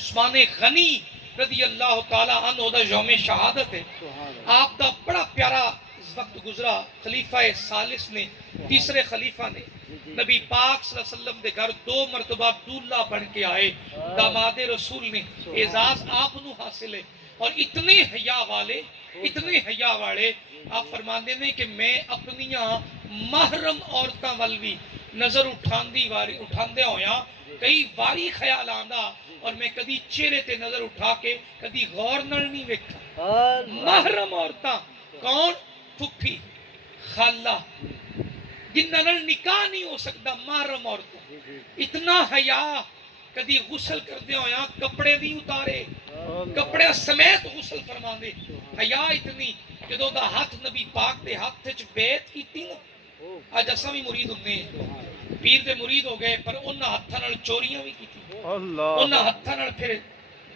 عثمان غنی رضی اللہ تعالی عنہ دا یوم شہادت ہے. آپ دا بڑا پیارا وقت گزرا. خلیفہ ثالث نے, تیسرے خلیفہ نے, نبی پاک صلی اللہ علیہ وسلم دے گھر 2 مرتبہ دولہا بن کے آئے. داماد رسول نے اعزاز آپ نو حاصل ہے. اور اتنے حیا والے آپ فرماندے نے کہ میں اپنیاں محرم عورتاں ول بھی نظر اٹھاندے ہویا کئی واری خیال آندا, اور میں کدی چہرے تے نظر اٹھا کے کدی غور نال نہیں ویکھا. محرم عورتاں کون؟ پھپھی, خالہ, جنہاں نال نکاح نہیں ہو سکتا, محرم عورتاں. اتنا حیا, کدی غسل کردے ہویا کپڑے نہیں اتارے, کپڑے سمیت غسل فرماندے. حیا اتنی, جدوں دا ہاتھ نبی پاک دے ہاتھ وچ بیعت کیتی نا. اج اساں بھی مرید ہوندے, پیر دے مرید ہو گئے, پر انہاں ہتھاں نال چوریاں بھی کیتی, انہاں ہتھاں نال پھر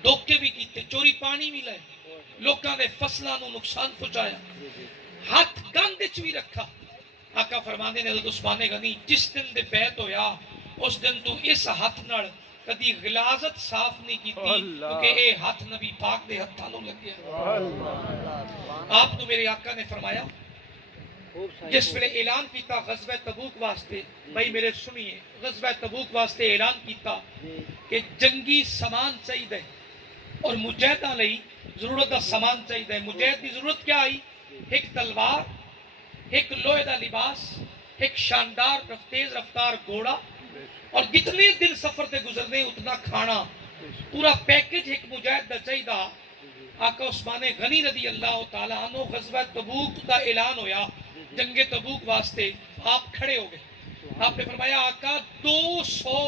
دھوکے بھی کیتے, چوری پانی بھی لائے, لوکاں دے فصلاں نوں نقصان پہنچایا, ہاتھ گند وچ بھی رکھا. آقا فرماندے نے حضرت عثمان غنی جس دن دے بیعت ہویا اس دن تو اس ہاتھ نال کدی غلاظت صاف نہیں کیتی, کیونکہ اے ہاتھ نبی پاک دے ہتھاں نوں لگیا. آپ تو میرے آقا نے فرمایا جس ویلے اعلان کیتا غزوہ تبوک واسطے, بھائی میرے سنیے, غزوہ تبوک واسطے اعلان کیتا کہ جنگی سامان چاہیے اور مجاہداں لئی ضرورت دا سامان چاہیے. مجاہد دی ضرورت کیا آئی؟ ایک تلوار, ایک لوہے دا لباس, ایک شاندار تیز رفتار گھوڑا, اور جتنے دن سفر تے گزرنے اتنا کھانا, پورا پیکج ایک مجاہد دا چاہیے. آقا عثمان غنی رضی اللہ تعالی عنہ غزوہ تبوک دا اعلان ہویا جنگ تبوک واسطے, آپ کھڑے ہو گئے. آپ نے فرمایا آقا 200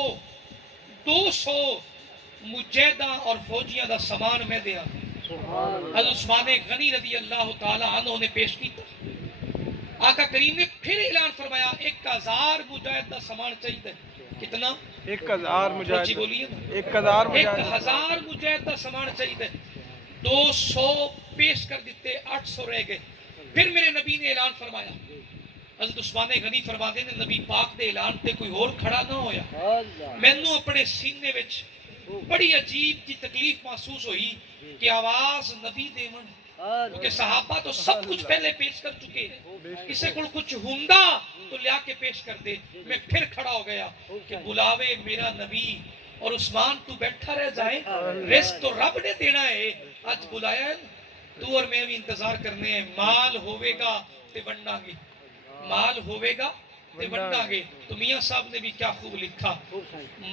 مجاہداں اور فوجیاں دا سامان میں دیا. حضرت عثمان غنی رضی اللہ تعالی عنہ نے پیش کیتا. آقا کریم نے پھر اعلان فرمایا 1000 مجاہد دا سامان چاہیے. کتنا؟ 1000 مجاہد. بولیے, 1000 مجاہد دا سامان چاہیے. 200 پیش کر دیتے, 800 رہ گئے. پھر میرے نبی نے اعلان فرمایا. حضرت عثمان غنی فرماتے ہیں نبی پاک دے اعلان تے کوئی اور کھڑا نہ ہویا. مینوں اپنے سینے وچ بڑی عجیب جی تکلیف محسوس ہوئی کہ آواز نبی دیون, کیونکہ صحابہ تو سب کچھ پہلے پیش کر چکے ہیں, کسی کو کچھ ہوندا تو لیا کے پیش کر دے. میں پھر کھڑا ہو گیا کہ بلاوے میرا نبی, اور عثمان تو بیٹھا رہ جائے, رزق تو رب نے دینا ہے. آج بلایا ہے, تو اور میں بھی انتظار کرنے ہیں. مال ہوئے گا تے ونڈاں گے, مال ہوئے گا تے ونڈاں گے. تو میاں صاحب نے بھی کیا خوب لکھا,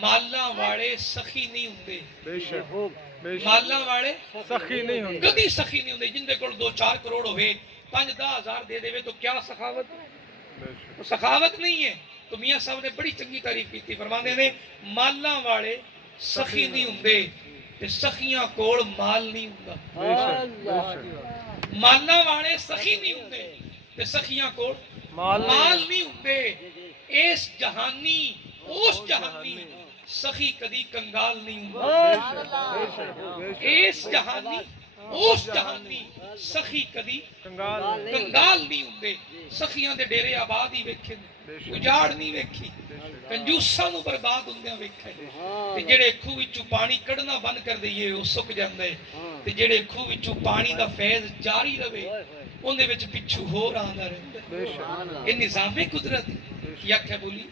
مالاں والے سخی نہیں ہوندے. بے شک, مالاں والے سخی نہیں ہوندے, کدی سخی نہیں ہوندے. جن دے کول 2-4 کروڑ ہوئے 5-10 ہزار دے دے تو کیا سخاوت ہے؟ سخاوت نہیں ہے. تو میاں صاحب نے بڑی چنگی تعریف کی تھی, فرماندے نے مالاں والے سخی نہیں ہوندے تے سخیاں کول مال نہیں ہوندا. مالاں والے سخی نہیں ہوندے تے سخیاں کول مال نہیں ہوندے. اس جہانی اس جہانی سخی کدی کنگال نہیں ہوندا. اس جہانی اس جہانی سخی کدی کنگال نہیں ہوندے. سخیاں دے ڈیرے آباد ہی ویکھے, اجاڑ نہیں ویکھی, کنجوساں نوں برباد ہوندیاں ویکھے. تے جڑے کھوہ وچوں پانی کڈنا بند کر دئیے وہ سک جاندا ہے, تے جڑے کھوہ وچوں پانی دا فیض جاری رہے اندے وچ پچھو ہور آندا رہندا. یہ نظام قدرت کیا کیا بولی.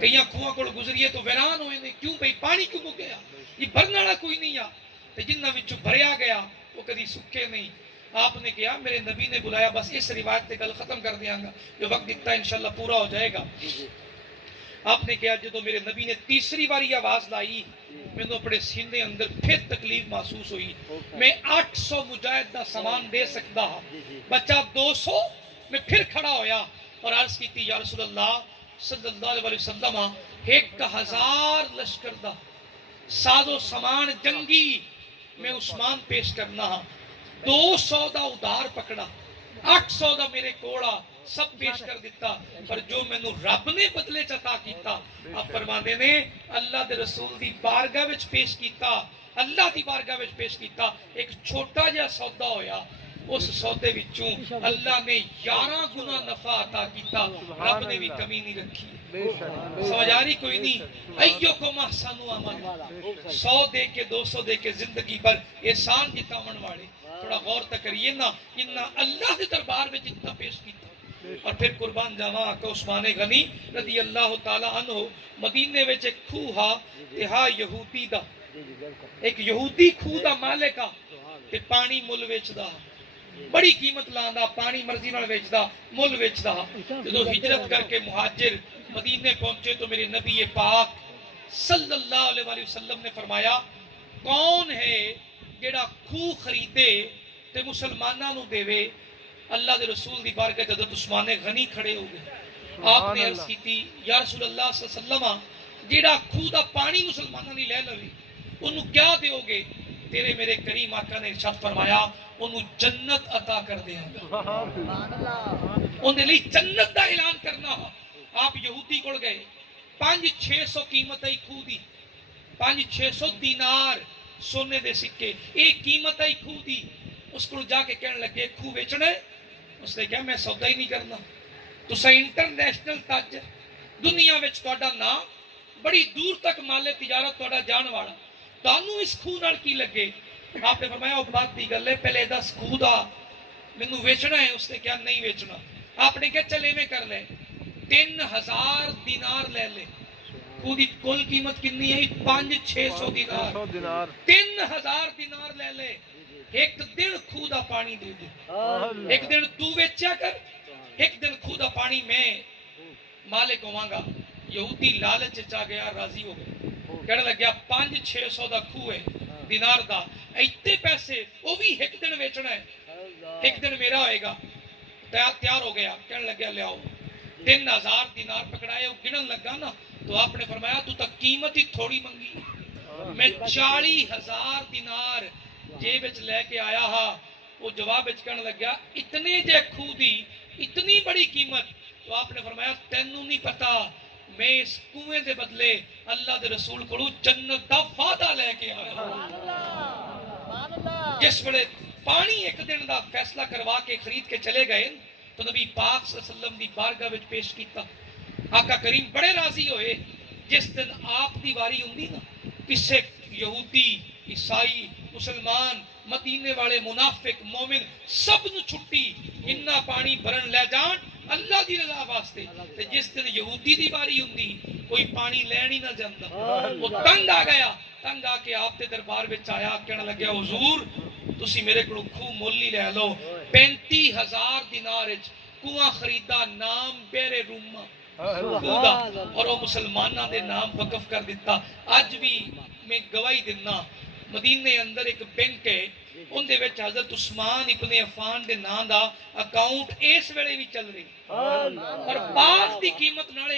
کئیاں کھواں کول گزریے تو ویران ہوئے نے, کیوں بھئی پانی کیوں مک گیا, یہ بھرن والا کوئی نہیں آ. تے جنہاں وچوں بھریا گیا وہ کدی سکے نہیں. آپ نے کہا میرے نبی نے بلایا, بس اس روایت تے گل ختم کر دیاں گا, جو وقت دیتا ہے انشاءاللہ پورا ہو جائے گا. آپ نے کہا جدو میرے نبی نے تیسری باری آواز لائی, میں نے اپنے سینے اندر پھر تکلیف محسوس ہوئی. میں 800 مجاہد دا سامان دے سکتا ہاں, بچہ 200. میں پھر کھڑا ہویا اور عرض کی تھی یا رسول اللہ صلی اللہ علیہ وسلم 1000 لشکر دا ساز و سامان جنگی میں عثمان پیش کرنا ہاں. 200 دا ادھار پکڑا, 800 دا میرے کوڑا سب پیش کر دیتا, پر جو میں نو رب نے بدلے چتا کیتا. اب فرماندے نے اللہ دے رسول دی بارگاہ وچ پیش کیتا, اللہ دی بارگاہ وچ پیش کیتا. ایک چھوٹا جہا سودا ہویا, اس سودے وچوں اللہ نے 11 گنا نفع عطا کیتا. رب نے بھی کمی نہیں رکھی. بے شک سمجھاری کوئی نہیں ایوکم احسن عمل 100 دے کے 200 دے کے زندگی پر احسان جتاون والے تھوڑا غور تک کریے نا انہاں اللہ دے دربار میں جتنا پیش کیتا اور پھر قربان جاواں آقا عثمان غنی رضی اللہ تعالی عنہ مدینے وچ ایک کھوہ ہا تے ہا یہودی دا ایک یہودی کھوہ دا مالک آ تے پانی مل ویچدا بڑی قیمت لاندا پانی مرضی نال ویچدا مل ویچدا جدوں ہجرت کر کے مہاجر مدینے پہنچے تو میرے نبی پاک صلی اللہ علیہ وآلہ وسلم نے فرمایا کون ہے جیڑا کھوہ خریدے تے مسلماناں نو دیوے اللہ دے رسول دی بارگاہ حضرت عثمان غنی کھڑے ہو گئے آپ نے عرض کی تھی یا رسول اللہ صلی اللہ علیہ وسلم جیڑا کھوہ دا پانی مسلماناں نے لے لوے انہوں کیا دیو گے تیرے میرے کریم آقا نے ارشاد فرمایا انہوں جنت عطا کر دیا گا انہوں نے جنت دا اعلان کرنا آپ یہودی کڑ گئے 500-600 قیمت آئی کھو دی 500-600 دینار سونے دے سکے ایک قیمت آئی کھو دی اس کو جا کے کہنے لگے کھو بیچنا ہے اس نے کہا میں سودا ہی نہیں کرنا تو سا انٹرنیشنل تاجر دنیا وچ توڑا نا بڑی دور تک مالے تجارت توڑا جان والا تانوں اس کھو نال کی لگے آپ نے فرمایا وہ بات دی گل ہے پہلے 10 کھو دا مینوں ویچنا ہے اس نے کہا نہیں ویچنا آپ نے کہا چلے میں کر لے 3000 دینار لے لے کھو دی کل قیمت کنی ہے 500-600 دینار 3000 دینار لے لے ایک دن کھو دا پانی دے دے ایک دن تو ویچیا کر ایک دن کھو دا پانی میں مالک ہواں گا یہودی لالچ چا گیا راضی ہو گئے کہنے لگیا 500-600 دا کھو ہے دینار دا ایتے پیسے وہ بھی ایک دن ویچنا ہے ایک دن میرا ہوئے گا تیار ہو گیا کہنے لگیا لے آؤ 3000 دینار پکڑائے وہ گنن لگا نا تو آپ نے فرمایا تو تک قیمت ہی تھوڑی منگی میں 40,000 دینار جیب وچ لے کے آیا ہا وہ جواب وچ کہنے لگا اتنے جے کھو دی اتنی بڑی قیمت تو آپ نے فرمایا تینوں نہیں پتا میں اس کنویں دے بدلے اللہ دے رسول کو جنت دا وعدہ لے کے آیا جس ویلے پانی ایک دن دا فیصلہ کروا کے خرید کے چلے گئے تو نبی پاک صلی اللہ علیہ وسلم دی بارگاہ وچ پیش کیتا آقا کریم بڑے راضی ہوئے جس دن آپ دی واری ہوندی نا کسے یہودی عیسائی مسلمان مدینے والے منافق مومن سب نو چھٹی انہا پانی بھرن لے جان اللہ دی رضا واسطے تے جس دن یہودی دی باری ہوندی کوئی پانی لین ہی نہ جاندا وہ تنگ آ گیا تنگ آ کے آپ دے دربار وچ آیا کہنے لگیا حضور تسی میرے کو کھو مولی لے لو 35,000 دینار وچ کنواں خریدا نام بیرے روما خدا اور وہ مسلمانہ دے نام وقف کر دیتا آج بھی میں گواہی دینا مدینے اندر ایک بینک ہے ان دے وچ حضرت عثمان ابن عفان دے نام دا اکاؤنٹ اس ویلے بھی چل رہی اور باغ دی قیمت نال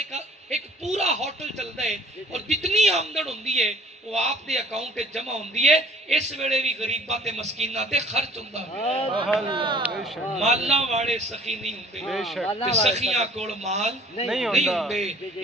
ایک پورا ہوٹل چلدا ہے اور جتنی آمدن ہوندی ہے وہ آپ دے اکاؤنٹ تے جمع ہوندی ہے اس ویلے بھی غریباں تے مسکیناں تے خرچ ہوندا ہے مالاں والے سخی نہیں ہوندے تے سخیاں کول مال نہیں ہوندے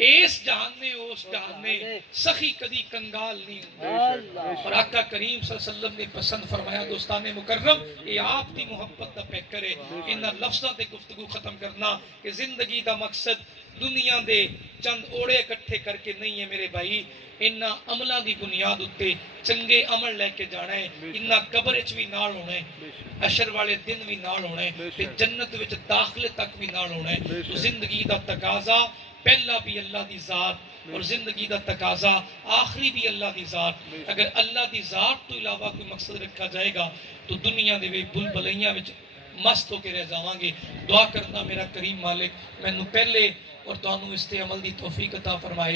اس جہان میں اس جہان میں سخی کدی کنگال نہیں ہوندے اور آقا کریم صلی اللہ علیہ وسلم نے پسند فرمایا دوستان مکرم یہ آپ دی محبت دا پیکر ہے انہاں لفظاں تے گفتگو ختم کرنا کہ زندگی دا مقصد دنیا دے چند اوڑے اکٹھے کر کے نہیں ہے میرے بھائی انہاں عملہ دی بنیاد اتے چنگے عمل لے کے جانا ہے انہاں قبر اچ بھی نال ہونا ہے حشر والے دن بھی نال ہونا ہے تے جنت وچ داخلے تک بھی نال ہونا ہے تو زندگی دا تقاضا پہلا بھی اللہ دی ذات اور زندگی دا تقاضا آخری بھی اللہ دی ذات اگر اللہ دی ذات تو علاوہ کوئی مقصد رکھا جائے گا تو دنیا دے بلبلیاں وچ مست ہو کے رہ جاواں گے دعا کرنا میرا کریم مالک مینوں پہلے اور تانوں اس تے عمل دی توفیق عطا فرمائے